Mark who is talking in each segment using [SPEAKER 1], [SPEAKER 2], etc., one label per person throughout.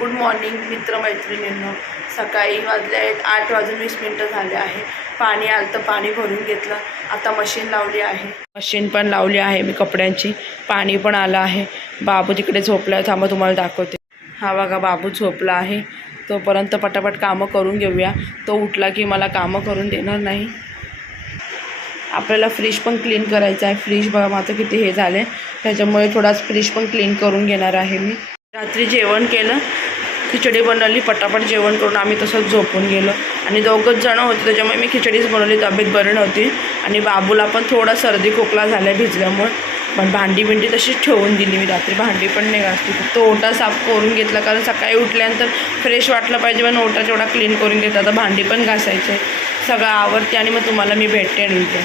[SPEAKER 1] Good morning मित्रमैत्रिणींनो. सकाळी वाजले आहेत आठ वाजून वीस मिनटं झाले आहे. पाणी आलं तर पाणी भरून घेतलं. आता मशीन लावली आहे. मशीन पण लावली आहे मी कपड्यांची. पाणी पण आलं आहे. बाबू तिकडे झोपला आहे थांबा तुम्हाला दाखवते. हा बघा बाबू झोपला आहे. तोपर्यंत पटापट कामं करून घेऊया. तो उठला की मला कामं करून देणार नाही. आपल्याला फ्रीज पण क्लीन करायचं आहे. फ्रीज बघा माझं किती हे झाले. त्याच्यामुळे थोडाच फ्रीज पण क्लीन करून घेणार आहे मी. रात्री जेवण केलं. खिचडी बनवली पटापट जेवण करून आम्ही तसंच झोपून गेलो. आणि दोघंच जणं होते त्याच्यामुळे मी खिचडीच बनवली तब्येत बरी नव्हती. आणि बाबूला पण थोडा सर्दी खोकला झाला भिजल्यामुळे. पण भांडी बिंडी तशीच ठेवून दिली मी रात्री. भांडी पण नाही घासली. फक्त ओटा साफ करून घेतला कारण सकाळी उठल्यानंतर फ्रेश वाटलं पाहिजे पण ओटा तेवढा क्लीन करून घेतला. तर भांडी पण घासायचे. सगळं आवडते आणि मग तुम्हाला मी भेटते नंतर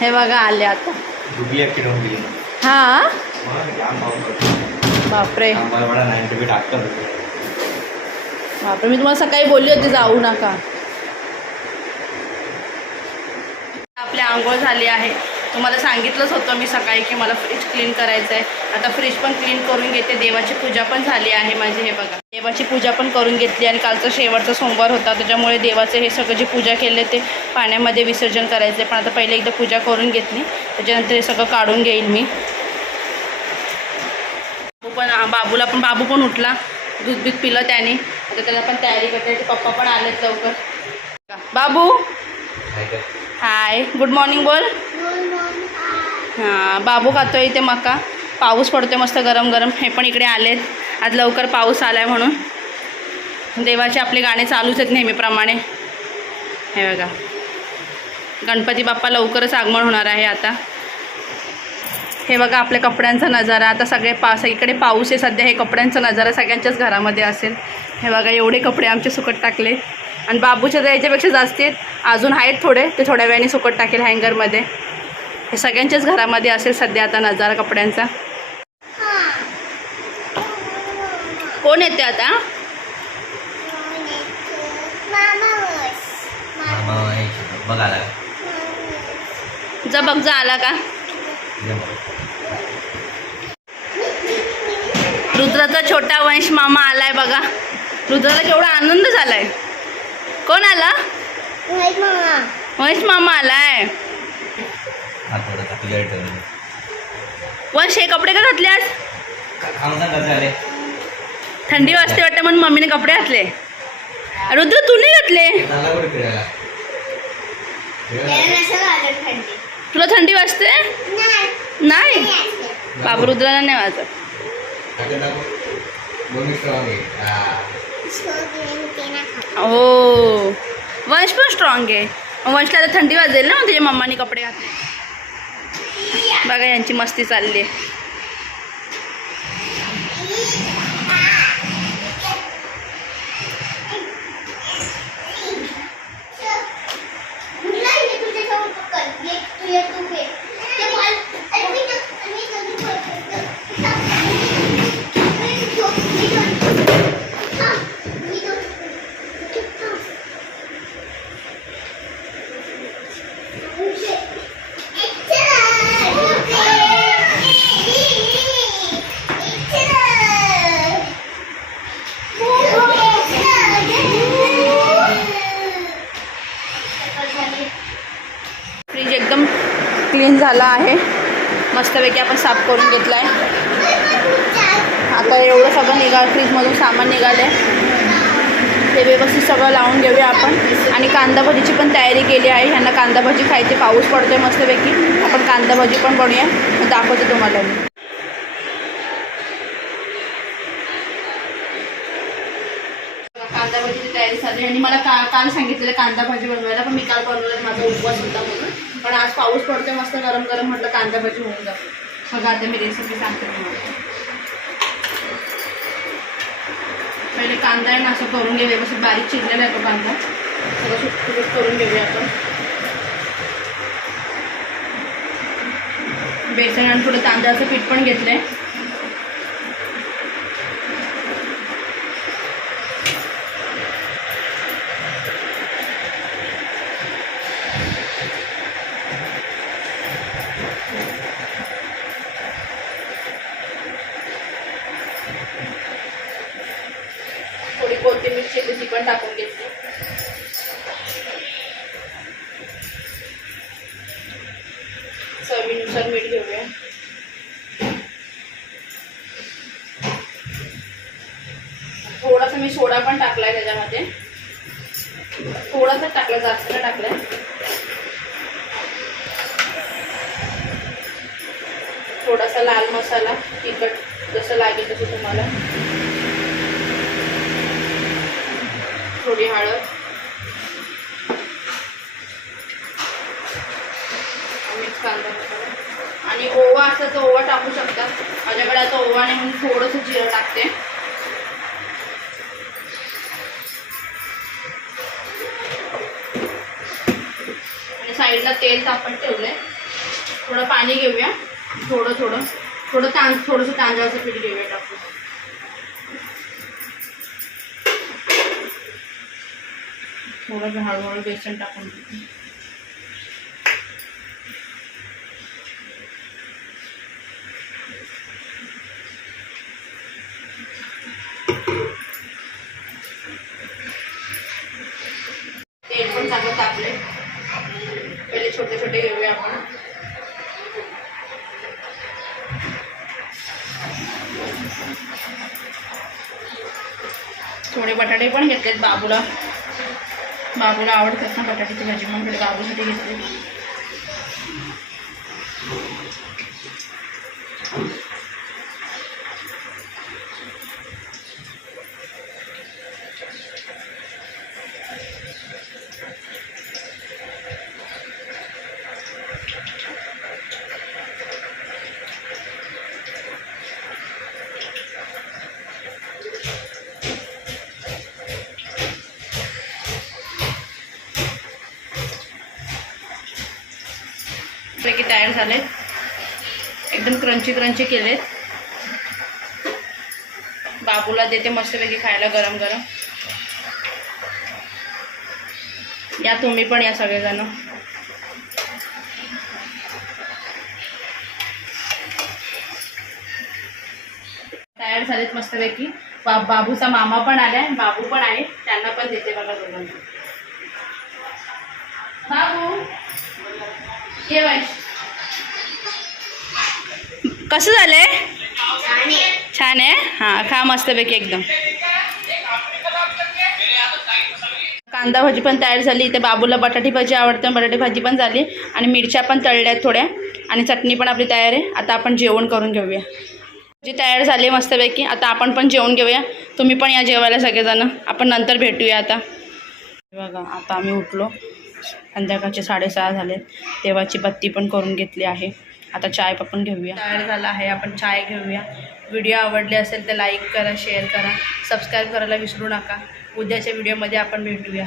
[SPEAKER 1] हे बघा आले आता. हां? बापरे. बापरे मी तुम्हाला सकाळी बोलली होती जाऊ नका. आपली आंघोळ झाली आहे. तुम्हाला सांगितलंच होतं मी सकाळी की मला फ्रीज क्लीन करायचं आहे आता फ्रीज पण क्लीन करून घेते. देवाची पूजा पण झाली आहे माझी हे बघा. देवाची पूजा पण करून घेतली आणि कालचा शेवटचा सोमवार होता. त्याच्यामुळे देवाचं हे सगळं जे पूजा केले ते पाण्यामध्ये विसर्जन करायचं पण आता पहिले एकदा पूजा करून घेतली. त्याच्यानंतर हे सगळं काढून घेईल मी. बाबूला पण बाबू पण उठला. दूध बीध पिलं त्याने. आता त्याला पण तयारी करते. पप्पा पण आलेत लवकर. बाबू? हाय. गुड मॉर्निंग बोल. हां बाबू खातोय इथे मका. पाऊस पडतोय मस्त गरम गरम हे पण इकडे आलेत. आज लवकर पाऊस आलाय म्हणून. देवाचे आपले गाणे चालूच आहेत नेहमीप्रमाणे. हे बघा. गणपती बाप्पा लवकरच आगमन होणार आहे आता. हे बघा आपल्या कपड्यांचा नजारा. आता सगळे पास इकडे पाऊस आहे सध्या. हे कपड्यांचा नजारा सगळ्यांच्याच घरामध्ये असेल. हे बघा एवढे कपडे आमचे सुकट टाकले. आणि बाबूच्या तर याच्यापेक्षा जास्त आहेत. अजून आहेत थोडे. ते थोड्या वेळाने सुकट टाकेल हँगरमध्ये. हे सगळ्यांच्याच घरामध्ये असेल सध्या आता नजारा कपड्यांचा. कोण येते आता?
[SPEAKER 2] बघ आला
[SPEAKER 1] जा बघ जा आला का? रुद्राचा छोटा वंश मामा आलाय बघा. रुद्राला केवढा आनंद झालाय. कोण आला? वंश मामा. आलाय. वंश हे कपडे का घातले आज? थंडी वाजते वाटतं म्हणून मम्मीने कपडे घातले. रुद्र तू नाही घातले? तुला थंडी वाजते? नाही. बाबू रुद्राला नाही वाजत.
[SPEAKER 2] हो
[SPEAKER 1] वंश पण स्ट्रॉंग आहे. वंशला आता थंडी वाजेल ना मग तुझ्या मम्माने कपडे घातले. बघा यांची मस्ती चालली आहे. क्लीन झाला आहे. मस्तपैकी आपण साफ करून घेतला आहे आता एवढं सगळं निघा फ्रीजमधून सामान निघाले ते व्यवस्थित सगळं लावून घेऊया आपण. आणि कांदा भजीची पण तयारी केली आहे. ह्यांना कांदा भजी खायची पाऊस पडतो आहे मस्तपैकी. आपण कांदा भजी पण बनवूया. मग दाखवते तुम्हाला मी. कांदा भजीची तयारी झाली आणि मला का काल सांगितलेलं कांदा भाजी बनवायला पण मी काल बनवलं माझा उपवास होता पण आज पाऊस पडतोय मस्त गरम गरम म्हटलं कांदा भाजी होऊन जातो मग आता मी रेसिपी सांगते तुम्हाला. पहिले कांदा आहे ना असं करून घेऊया. व्यवस्थित बारीक चिरलेला आहे तो कांदा? सगळं सुटसुट करून घेऊया आपण. बेसन आणि थोडं तांदळाचं पीठ पण घेतलंय. आहे कोथिंबीरची भुजी पण टाकून घेतली. चवीनुसार मीठ घेऊया. थोडासा मी सोडा पण टाकलाय त्याच्यामध्ये. थोडासा टाकला जास्त नाही टाकलाय. थोडासा लाल मसाला तिखट जसं लागेल तसं तुम्हाला. थोडी हळद. मिक्स कांदा मसाला आणि ओवा असं तो ओवा टाकू शकता. माझ्याकडे आता ओवा नाही म्हणून थोडंसं जिरं टाकते. आणि साईडला तेल तापत ठेवलंय. थोडं पाणी घेऊया. थोडं थोडं. थोडं तां थोडंसं तांदळाचं पीठ घेऊया टाकून. थोडंसं हळूहळू बेसन टाकून तेल पण चांगलं तापले पहिले छोटे छोटे घेऊया आपण. थोडे बटाटे पण घेतलेत बाबूला. बाबूला आवडतात ना बटाट्याची भाजी म्हणून बाबूसाठी घेतले. तयार झालेत. एकदम क्रंची क्रंची केलेत. बाबूला देते मस्तपैकी खायला गरम गरम. या तुम्ही पण या सगळेजण. तयार झालेत मस्तपैकी. बा बाबूचा मामा पण आलाय बाबू पण आहे त्यांना पण देते बघा दोघांना. बाबू ये वैश कसं झालंय? छान आहे. हां खा मस्तपैकी एकदम. कांदा भाजी पण तयार झाली. इथे बाबूला बटाटी भाजी आवडते बटाटी भाजी पण झाली. आणि मिरच्या पण तळल्या आहेत थोड्या. आणि चटणी पण आपली तयार आहे. आता आपण जेवण करून घेऊया. जी तयार झाली आहे मस्तपैकी. आता आपण पण जेवण घेऊया. तुम्ही पण या जेवायला सगळेजण. आपण नंतर भेटूया आता. बघा आता आम्ही उठलो. संध्याकाळचे साडेसहा झालेत. देवाची बत्ती पण करून घेतली आहे. आता चाय पण घेऊया. तयार झाला आहे आपण चाय घेऊया. व्हिडिओ आवडले असेल तर लाईक करा शेअर करा सबस्क्राईब करायला विसरू नका. उद्याच्या व्हिडिओमध्ये आपण भेटूया.